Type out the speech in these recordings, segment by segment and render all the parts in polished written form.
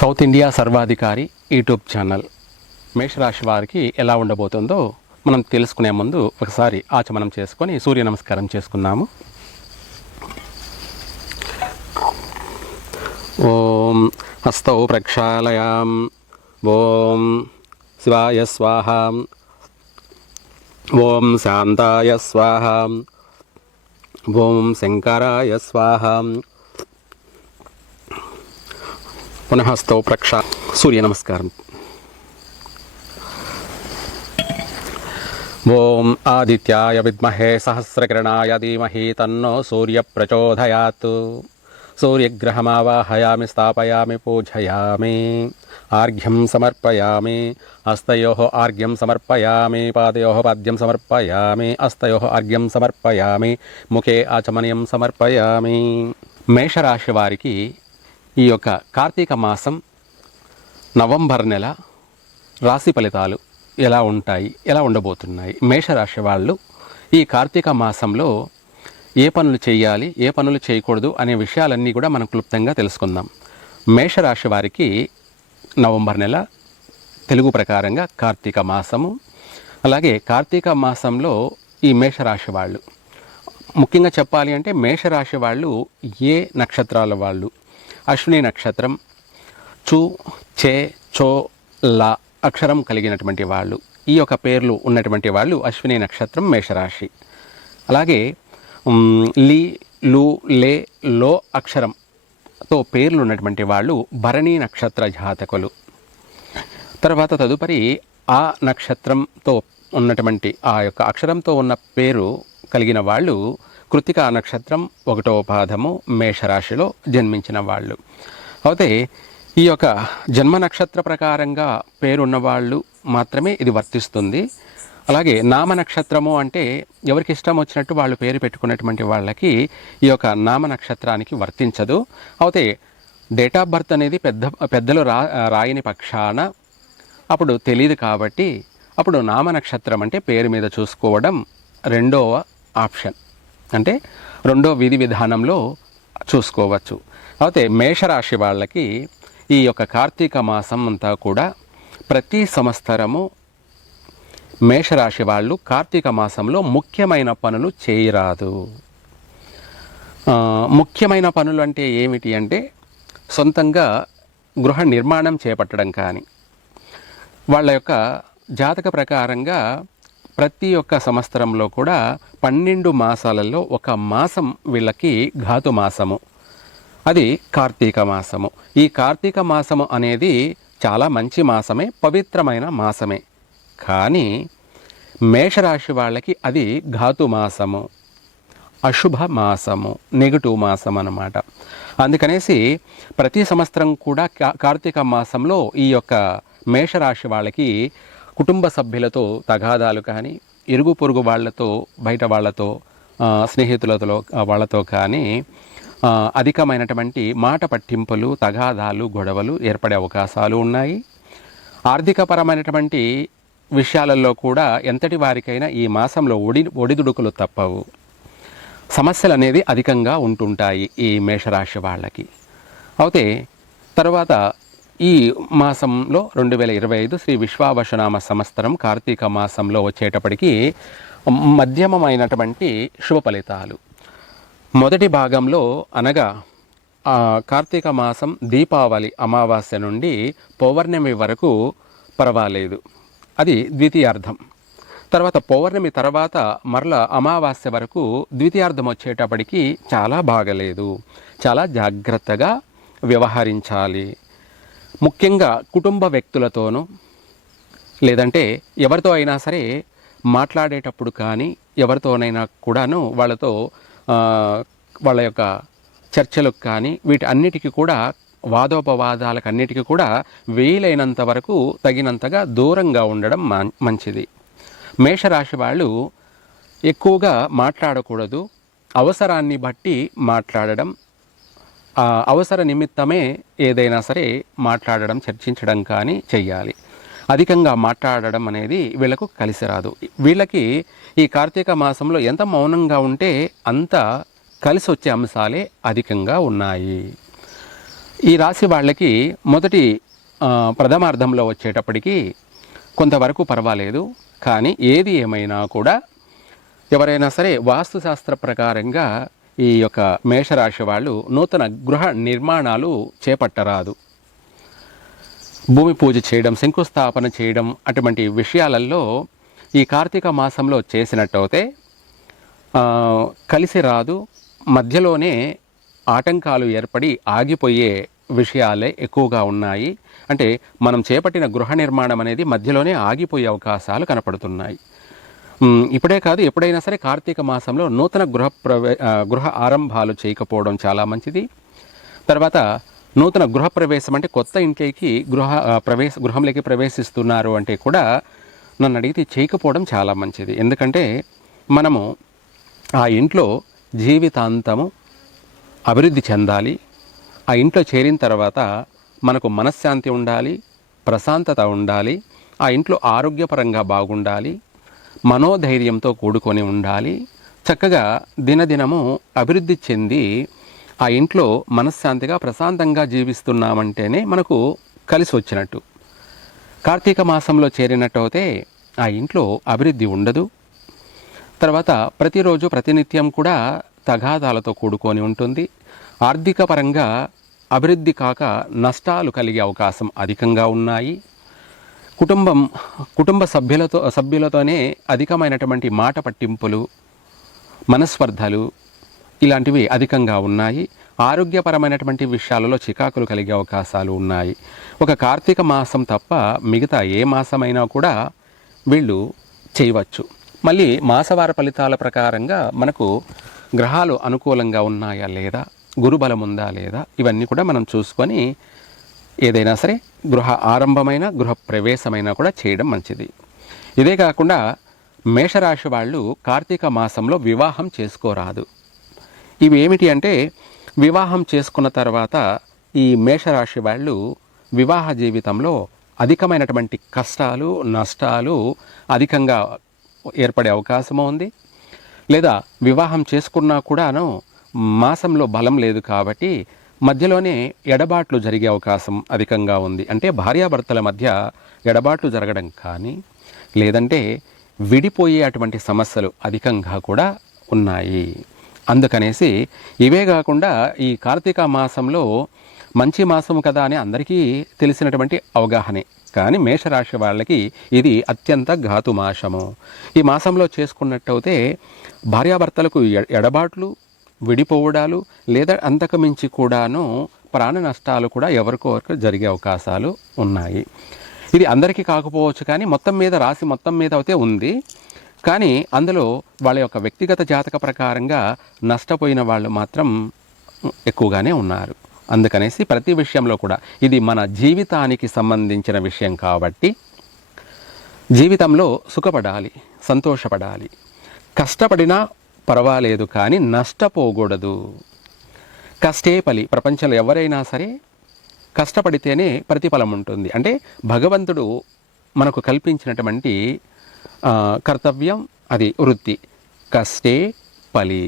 South India సర్వాధికారి YouTube channel మేషరాశి వారికి ఎలా ఉండబోతుందో మనం తెలుసుకునే ముందు ఒకసారి ఆచమనం చేసుకొని సూర్య నమస్కారం చేసుకున్నాము. ఓం హస్తౌ ప్రక్షాళయాం. ఓం శివాయ స్వాహ. ఓం శాంతాయ స్వాహ. ఓం శంకరాయ స్వాహ. పునః హస్తౌ ప్రక్షా. సూర్య నమస్కారం. ఓం ఆదిత్యాయ విద్మహే సహస్రకిరణాయ ధీమహి తన్నో సూర్య ప్రచోదయాత్. సూర్యగ్రహమావాహయామి స్థాపయామి పూజయామి. ఆర్ఘ్యం సమర్పయామి. హస్తయోః ఆర్ఘ్యం సమర్పయామి. పాదయోః పాద్యం సమర్పయామి. హస్తయోః ఆర్ఘ్యం సమర్పయామి. ముఖే ఆచమనీయం సమర్పయామి. మేషరాశి వారికి ఈ యొక్క కార్తీక మాసం నవంబర్ నెల రాశి ఫలితాలు ఎలా ఉంటాయి, ఎలా ఉండబోతున్నాయి? మేషరాశి వాళ్ళు ఈ కార్తీక మాసంలో ఏ పనులు చేయాలి, ఏ పనులు చేయకూడదు అనే విషయాలన్నీ కూడా మనం క్లుప్తంగా తెలుసుకుందాం. మేషరాశి వారికి నవంబర్ నెల తెలుగు ప్రకారంగా కార్తీక మాసము. అలాగే కార్తీక మాసంలో ఈ మేషరాశి వాళ్ళు ముఖ్యంగా చెప్పాలి అంటే మేషరాశి వాళ్ళు ఏ నక్షత్రాల వాళ్ళు? అశ్విని నక్షత్రం, చు, చే, చో, లా అక్షరం కలిగినటువంటి వాళ్ళు, ఈ యొక్క పేర్లు ఉన్నటువంటి వాళ్ళు అశ్విని నక్షత్రం మేషరాశి. అలాగే లి, లు, లే, లో అక్షరంతో పేర్లు ఉన్నటువంటి వాళ్ళు భరణి నక్షత్ర జాతకులు. తర్వాత తదుపరి ఆ నక్షత్రంతో ఉన్నటువంటి ఆ యొక్క అక్షరంతో ఉన్న పేరు కలిగిన వాళ్ళు కృత్తికా నక్షత్రం 1వ పాదము మేషరాశిలో జన్మించిన వాళ్ళు. అయితే ఈ యొక్క జన్మ నక్షత్ర ప్రకారంగా పేరున్న వాళ్ళు మాత్రమే ఇది వర్తిస్తుంది. అలాగే నామ నక్షత్రము అంటే ఎవరికి ఇష్టం వచ్చినట్టు వాళ్ళు పేరు పెట్టుకున్నటువంటి వాళ్ళకి ఈ యొక్క నామ నక్షత్రానికి వర్తించదు. అయితే డేట్ ఆఫ్ బర్త్ అనేది పెద్దలు రాయని పక్షాన అప్పుడు తెలియదు కాబట్టి అప్పుడు నామ నక్షత్రం అంటే పేరు మీద చూసుకోవడం రెండవ ఆప్షన్, అంటే రెండో విధి విధానంలో చూసుకోవచ్చు. అయితే మేషరాశి వాళ్ళకి ఈ యొక్క కార్తీక మాసం అంతా కూడా ప్రతి సంవత్సరము మేషరాశి వాళ్ళు కార్తీక మాసంలో ముఖ్యమైన పనులు చేయరాదు. ముఖ్యమైన పనులు అంటే ఏమిటి అంటే సొంతంగా గృహ నిర్మాణం చేపట్టడం కానీ, వాళ్ళ యొక్క జాతక ప్రకారంగా ప్రతి ఒక్క సంవత్సరంలో కూడా 12 మాసాలలో ఒక మాసం వీళ్ళకి ఘాతు మాసము, అది కార్తీక మాసము. ఈ కార్తీక మాసము అనేది చాలా మంచి మాసమే, పవిత్రమైన మాసమే. కానీ మేషరాశి వాళ్ళకి అది ఘాతు మాసము, అశుభ మాసము, నెగటివ్ మాసం అన్నమాట. అందుకనేసి ప్రతి సంవత్సరం కూడా కార్తీక మాసంలో ఈ యొక్క మేషరాశి వాళ్ళకి కుటుంబ సభ్యులతో తగాదాలు కానీ, ఇరుగు పొరుగు వాళ్ళతో, బయట వాళ్ళతో, స్నేహితులతో వాళ్ళతో కానీ అధికమైనటువంటి మాట పట్టింపులు, తగాదాలు, గొడవలు ఏర్పడే అవకాశాలు ఉన్నాయి. ఆర్థికపరమైనటువంటి విషయాలలో కూడా ఎంతటి వారికైనా ఈ మాసంలో ఒడిదుడుకులు తప్పవు. సమస్యలు అనేది అధికంగా ఉంటుంటాయి ఈ మేషరాశి వాళ్ళకి. అయితే తర్వాత ఈ మాసంలో 2025 శ్రీ విశ్వావసునామ సంవత్సరం కార్తీక మాసంలో వచ్చేటప్పటికి మధ్యమమైనటువంటి శుభ ఫలితాలు. మొదటి భాగంలో అనగా కార్తీక మాసం దీపావళి అమావాస్య నుండి పౌర్ణమి వరకు పర్వాలేదు, అది ద్వితీయార్థం. తర్వాత పౌర్ణమి తర్వాత మరల అమావాస్య వరకు ద్వితీయార్థం వచ్చేటప్పటికి చాలా బాగలేదు, చాలా జాగ్రత్తగా వ్యవహరించాలి. ముఖ్యంగా కుటుంబ వ్యక్తులతోనూ లేదంటే ఎవరితో అయినా సరే మాట్లాడేటప్పుడు కానీ, ఎవరితోనైనా కూడాను వాళ్ళతో వాళ్ళ యొక్క చర్చలకు కానీ వీటి అన్నిటికీ కూడా వాదోపవాదాలకు అన్నిటికీ కూడా వీలైనంత వరకు తగినంతగా దూరంగా ఉండడం మంచిది. మేషరాశి వాళ్ళు ఎక్కువగా మాట్లాడకూడదు, అవసరాన్ని బట్టి మాట్లాడడం, అవసర నిమిత్తమే ఏదైనా సరే మాట్లాడడం, చర్చించడం కానీ చెయ్యాలి. అధికంగా మాట్లాడడం అనేది వీళ్ళకు కలిసి రాదు. వీళ్ళకి ఈ కార్తీక మాసంలో ఎంత మౌనంగా ఉంటే అంత కలిసి వచ్చే అంశాలే అధికంగా ఉన్నాయి. ఈ రాశి వాళ్ళకి మొదటి ప్రథమార్థంలో వచ్చేటప్పటికి కొంతవరకు పర్వాలేదు. కానీ ఏది ఏమైనా కూడా ఎవరైనా సరే వాస్తుశాస్త్ర ప్రకారంగా ఈ యొక్క మేషరాశి వాళ్ళు నూతన గృహ నిర్మాణాలు చేపట్టరాదు. భూమి పూజ చేయడం, శంకుస్థాపన చేయడం అటువంటి విషయాలలో ఈ కార్తీక మాసంలో చేసినట్టయితే కలిసి రాదు. మధ్యలోనే ఆటంకాలు ఏర్పడి ఆగిపోయే విషయాలే ఎక్కువగా ఉన్నాయి. అంటే మనం చేపట్టిన గృహ నిర్మాణం అనేది మధ్యలోనే ఆగిపోయే అవకాశాలు కనపడుతున్నాయి. ఇప్పుడే కాదు, ఎప్పుడైనా సరే కార్తీక మాసంలో నూతన గృహ ఆరంభాలు చేయకపోవడం చాలా మంచిది. తర్వాత నూతన గృహప్రవేశం అంటే కొత్త ఇంట్లోకి గృహంలోకి ప్రవేశిస్తున్నారు అంటే కూడా నన్ను అడిగితే చేయకపోవడం చాలా మంచిది. ఎందుకంటే మనము ఆ ఇంట్లో జీవితాంతము అభివృద్ధి చెందాలి. ఆ ఇంట్లో చేరిన తర్వాత మనకు మనశ్శాంతి ఉండాలి, ప్రశాంతత ఉండాలి, ఆ ఇంట్లో ఆరోగ్యపరంగా బాగుండాలి, మనోధైర్యంతో కూడుకొని ఉండాలి, చక్కగా దినదినము అభివృద్ధి చెంది ఆ ఇంట్లో మనశ్శాంతిగా ప్రశాంతంగా జీవిస్తున్నామంటేనే మనకు కలిసి వచ్చినట్టు. కార్తీక మాసంలో చేరినట్టయితే ఆ ఇంట్లో అభివృద్ధి ఉండదు. తర్వాత ప్రతిరోజు ప్రతినిత్యం కూడా తగాదాలతో కూడుకొని ఉంటుంది. ఆర్థిక పరంగా అభివృద్ధి కాక నష్టాలు కలిగే అవకాశం అధికంగా ఉన్నాయి. కుటుంబ సభ్యులతోనే అధికమైనటువంటి మాట పట్టింపులు, మనస్పర్ధలు ఇలాంటివి అధికంగా ఉన్నాయి. ఆరోగ్యపరమైనటువంటి విషయాలలో చికాకులు కలిగే అవకాశాలు ఉన్నాయి. ఒక కార్తీక మాసం తప్ప మిగతా ఏ మాసమైనా కూడా వీళ్ళు చేయవచ్చు. మళ్ళీ మాసవార ఫలితాల ప్రకారంగా మనకు గ్రహాలు అనుకూలంగా ఉన్నాయా లేదా, గురుబలం ఉందా లేదా, ఇవన్నీ కూడా మనం చూసుకొని ఏదైనా సరే గృహ ఆరంభమైన గృహ ప్రవేశమైనా కూడా చేయడం మంచిది. ఇదే కాకుండా మేషరాశి వాళ్ళు కార్తీక మాసంలో వివాహం చేసుకోరాదు. ఇవి ఏమిటి అంటే, వివాహం చేసుకున్న తర్వాత ఈ మేషరాశి వాళ్ళు వివాహ జీవితంలో అధికమైనటువంటి కష్టాలు, నష్టాలు అధికంగా ఏర్పడే అవకాశము ఉంది. లేదా వివాహం చేసుకున్నా కూడాను మాసంలో బలం లేదు కాబట్టి మధ్యలోనే ఎడబాట్లు జరిగే అవకాశం అధికంగా ఉంది. అంటే భార్యాభర్తల మధ్య ఎడబాట్లు జరగడం కానీ, లేదంటే విడిపోయే అటువంటి సమస్యలు అధికంగా కూడా ఉన్నాయి. అందుకనేసి ఇవే కాకుండా ఈ కార్తీక మాసంలో మంచి మాసం కదా అని అందరికీ తెలిసినటువంటి అవగాహనే. కానీ మేషరాశి వాళ్ళకి ఇది అత్యంత ఘాతు మాసము. ఈ మాసంలో చేసుకున్నట్టయితే భార్యాభర్తలకు ఎడబాట్లు, విడిపోవడాలు, లేదా అంతకుమించి కూడాను ప్రాణ నష్టాలు కూడా ఎవరికొరకు జరిగే అవకాశాలు ఉన్నాయి. ఇది అందరికీ కాకపోవచ్చు, కానీ మొత్తం మీద రాశి మొత్తం మీద అయితే ఉంది. కానీ అందులో వాళ్ళ యొక్క వ్యక్తిగత జాతక ప్రకారంగా నష్టపోయిన వాళ్ళు మాత్రం ఎక్కువగానే ఉన్నారు. అందుకనేసి ప్రతి విషయంలో కూడా ఇది మన జీవితానికి సంబంధించిన విషయం కాబట్టి జీవితంలో సుఖపడాలి, సంతోషపడాలి. కష్టపడినా పర్వాలేదు కానీ నష్టపోకూడదు. కష్టే ఫలి. ప్రపంచంలో ఎవరైనా సరే కష్టపడితేనే ప్రతిఫలం ఉంటుంది. అంటే భగవంతుడు మనకు కల్పించినటువంటి కర్తవ్యం, అది వృత్తి. కష్టే ఫలి.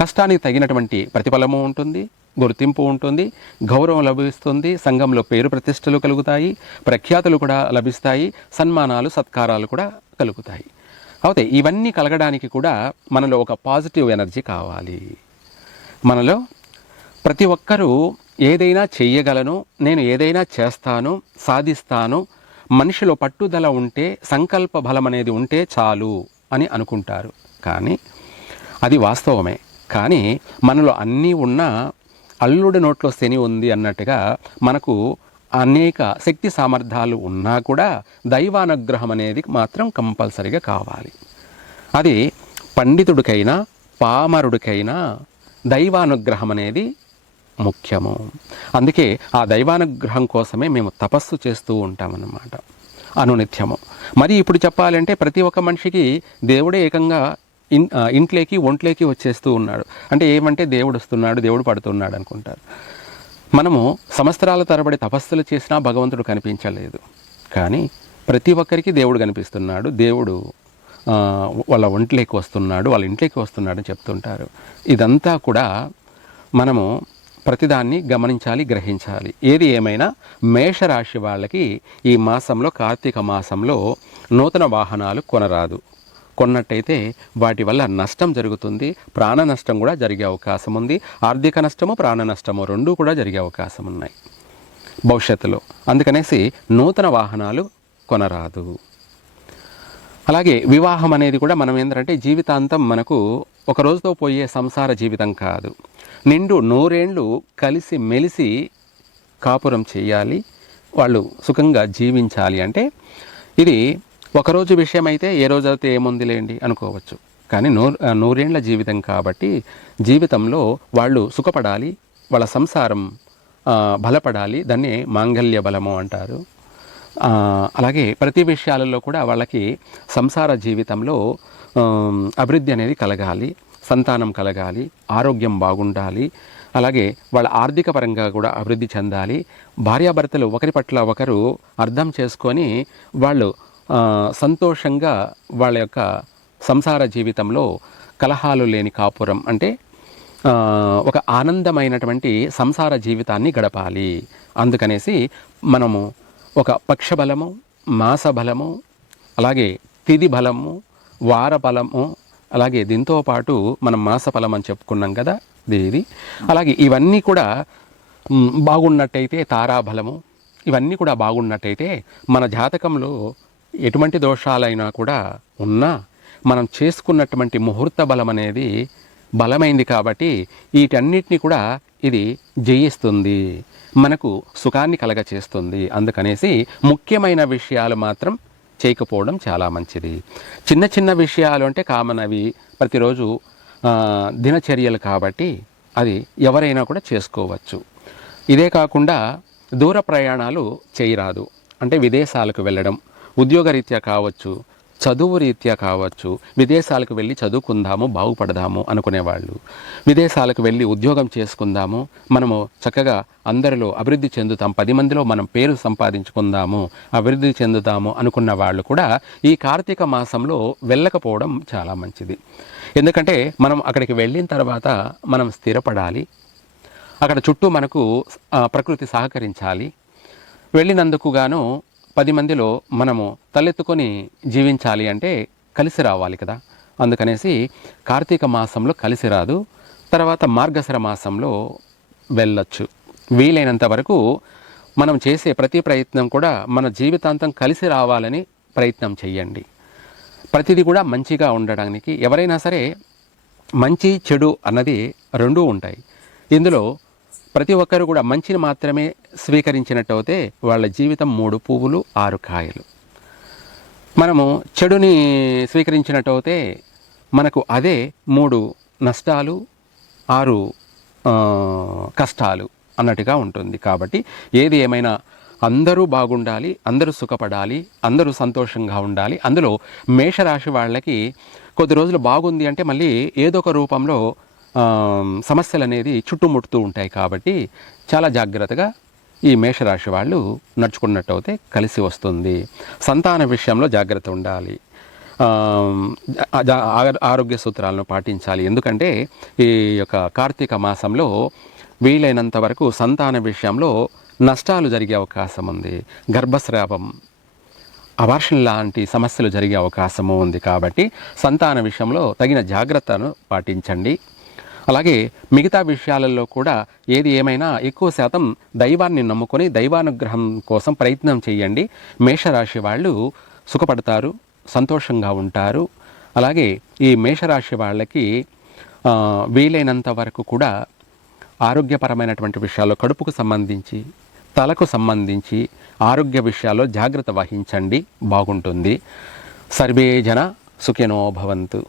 కష్టానికి తగినటువంటి ప్రతిఫలము ఉంటుంది, గుర్తింపు ఉంటుంది, గౌరవం లభిస్తుంది, సంఘంలో పేరు ప్రతిష్టలు కలుగుతాయి, ప్రఖ్యాతులు కూడా లభిస్తాయి, సన్మానాలు సత్కారాలు కూడా కలుగుతాయి. అయితే ఇవన్నీ కలగడానికి కూడా మనలో ఒక పాజిటివ్ ఎనర్జీ కావాలి. మనలో ప్రతి ఒక్కరూ ఏదైనా చెయ్యగలను, నేను ఏదైనా చేస్తాను, సాధిస్తాను, మనిషిలో పట్టుదల ఉంటే, సంకల్ప బలం అనేది ఉంటే చాలు అని అనుకుంటారు. కానీ అది వాస్తవమే. కానీ మనలో అన్నీ ఉన్నా అల్లుడి నోట్లో శని ఉంది అన్నట్టుగా మనకు అనేక శక్తి సామర్థ్యాలు ఉన్నా కూడా దైవానుగ్రహం అనేది మాత్రం కంపల్సరీగా కావాలి. అది పండితుడికైనా పామరుడికైనా దైవానుగ్రహం అనేది ముఖ్యము. అందుకే ఆ దైవానుగ్రహం కోసమే మేము తపస్సు చేస్తూ ఉంటామన్నమాట అనునిత్యము. మరి ఇప్పుడు చెప్పాలంటే ప్రతి ఒక్క మనిషికి దేవుడే ఏకంగా ఇంట్లోకి ఒంట్లోకి వచ్చేస్తూ ఉన్నాడు. అంటే ఏమంటే దేవుడు వస్తున్నాడు, దేవుడు పడుతున్నాడు అనుకుంటారు. మనము సంవత్సరాల తరబడి తపస్సులు చేసినా భగవంతుడు కనిపించలేదు. కానీ ప్రతి ఒక్కరికి దేవుడు కనిపిస్తున్నాడు, దేవుడు వాళ్ళ ఒంట్లోకి వస్తున్నాడు, వాళ్ళ ఇంట్లోకి వస్తున్నాడు అని చెప్తుంటారు. ఇదంతా కూడా మనము ప్రతిదాన్ని గమనించాలి, గ్రహించాలి. ఏది ఏమైనా మేషరాశి వాళ్ళకి ఈ మాసంలో, కార్తీక మాసంలో నూతన వాహనాలు కొనరాదు. కొన్నట్టయితే వాటి వల్ల నష్టం జరుగుతుంది, ప్రాణ నష్టం కూడా జరిగే అవకాశం ఉంది. ఆర్థిక నష్టము, ప్రాణ నష్టము రెండూ కూడా జరిగే అవకాశం ఉన్నాయి భవిష్యత్తులో. అందుకనేసి నూతన వాహనాలు కొనరాదు. అలాగే వివాహం అనేది కూడా మనం ఏంటంటే జీవితాంతం మనకు ఒక రోజుతో పోయే సంసార జీవితం కాదు. నిండు నూరేండ్లు కలిసి మెలిసి కాపురం చేయాలి, వాళ్ళు సుఖంగా జీవించాలి. అంటే ఇది ఒకరోజు విషయం అయితే ఏ రోజైతే ఏముందిలేండి అనుకోవచ్చు. కానీ నూరేండ్ల జీవితం కాబట్టి జీవితంలో వాళ్ళు సుఖపడాలి, వాళ్ళ సంసారం బలపడాలి. దాన్ని మాంగళ్య బలము అంటారు. అలాగే ప్రతి విషయాలలో కూడా వాళ్ళకి సంసార జీవితంలో అభివృద్ధి అనేది కలగాలి, సంతానం కలగాలి, ఆరోగ్యం బాగుండాలి. అలాగే వాళ్ళ ఆర్థిక పరంగా కూడా అభివృద్ధి చెందాలి. భార్యాభర్తలు ఒకరి పట్ల ఒకరు అర్థం చేసుకొని వాళ్ళు సంతోషంగా వాళ్ళ యొక్క సంసార జీవితంలో కలహాలు లేని కాపురం అంటే ఒక ఆనందమైనటువంటి సంసార జీవితాన్ని గడపాలి. అందుకనేసి మనము ఒక పక్ష బలము, మాస బలము, అలాగే తిథి బలము, వార బలము, అలాగే దీంతో పాటు మనం మాస ఫలం అని చెప్పుకున్నాం కదా ఇది. అలాగే ఇవన్నీ కూడా బాగున్నట్టయితే తారాబలము, ఇవన్నీ కూడా బాగున్నట్టయితే మన జాతకంలో ఎటువంటి దోషాలైనా కూడా ఉన్నా మనం చేసుకున్నటువంటి ముహూర్త బలం అనేది బలమైంది కాబట్టి వీటన్నిటిని కూడా ఇది జయిస్తుంది, మనకు సుఖాన్ని కలగచేస్తుంది. అందుకనేసి ముఖ్యమైన విషయాలు మాత్రం చేయకపోవడం చాలా మంచిది. చిన్న చిన్న విషయాలు అంటే కామన్, అవి ప్రతిరోజు దినచర్యలు కాబట్టి అది ఎవరైనా కూడా చేసుకోవచ్చు. ఇదే కాకుండా దూర ప్రయాణాలు చేయరాదు. అంటే విదేశాలకు వెళ్ళడం, ఉద్యోగరీత్యా కావచ్చు, చదువు రీత్యా కావచ్చు, విదేశాలకు వెళ్ళి చదువుకుందాము, బాగుపడదాము అనుకునేవాళ్ళు, విదేశాలకు వెళ్ళి ఉద్యోగం చేసుకుందాము, మనము చక్కగా అందరిలో అభివృద్ధి చెందుతాం, 10 మందిలో మనం పేరు సంపాదించుకుందాము, అభివృద్ధి చెందుతాము అనుకున్న వాళ్ళు కూడా ఈ కార్తీక మాసంలో వెళ్ళకపోవడం చాలా మంచిది. ఎందుకంటే మనం అక్కడికి వెళ్ళిన తర్వాత మనం స్థిరపడాలి, అక్కడ చుట్టూ మనకు ప్రకృతి సహకరించాలి. వెళ్ళినందుకు గాను 10 మందిలో మనము తలెత్తుకొని జీవించాలి అంటే కలిసి రావాలి కదా. అందుకనేసి కార్తీక మాసంలో కలిసి రాదు, తర్వాత మార్గశిర మాసంలో వెళ్ళొచ్చు. వీలైనంత వరకు మనం చేసే ప్రతి ప్రయత్నం కూడా మన జీవితాంతం కలిసి రావాలని ప్రయత్నం చేయండి. ప్రతిదీ కూడా మంచిగా ఉండడానికి, ఎవరైనా సరే మంచి చెడు అన్నది రెండూ ఉంటాయి. ఇందులో ప్రతి ఒక్కరు కూడా మంచిని మాత్రమే స్వీకరించినట్టయితే వాళ్ళ జీవితం 3 పువ్వులు 6 కాయలు. మనము చెడుని స్వీకరించినట్టయితే మనకు అదే 3 నష్టాలు 6 కష్టాలు అన్నట్టుగా ఉంటుంది. కాబట్టి ఏది ఏమైనా అందరూ బాగుండాలి, అందరూ సుఖపడాలి, అందరూ సంతోషంగా ఉండాలి. అందులో మేషరాశి వాళ్ళకి కొద్ది రోజులు బాగుంది అంటే మళ్ళీ ఏదో ఒక రూపంలో సమస్యలు అనేది చుట్టుముడుతూ ఉంటాయి. కాబట్టి చాలా జాగ్రత్తగా ఈ మేషరాశి వాళ్ళు నడుచుకున్నట్టయితే కలిసి వస్తుంది. సంతాన విషయంలో జాగ్రత్త ఉండాలి, ఆరోగ్య సూత్రాలను పాటించాలి. ఎందుకంటే ఈ యొక్క కార్తీక మాసంలో వీలైనంత వరకు సంతాన విషయంలో నష్టాలు జరిగే అవకాశం ఉంది. గర్భస్రావం, అబార్షన్ లాంటి సమస్యలు జరిగే అవకాశము ఉంది. కాబట్టి సంతాన విషయంలో తగిన జాగ్రత్తను పాటించండి. అలాగే మిగతా విషయాలలో కూడా ఏది ఏమైనా ఎక్కువ శాతం దైవాన్ని నమ్ముకొని దైవానుగ్రహం కోసం ప్రయత్నం చేయండి. మేషరాశి వాళ్ళు సుఖపడతారు, సంతోషంగా ఉంటారు. అలాగే ఈ మేషరాశి వాళ్ళకి వీలైనంత వరకు కూడా ఆరోగ్యపరమైనటువంటి విషయాల్లో కడుపుకు సంబంధించి, తలకు సంబంధించి ఆరోగ్య విషయాల్లో జాగ్రత్త వహించండి, బాగుంటుంది. సర్వే జన సుఖినో భవంతు.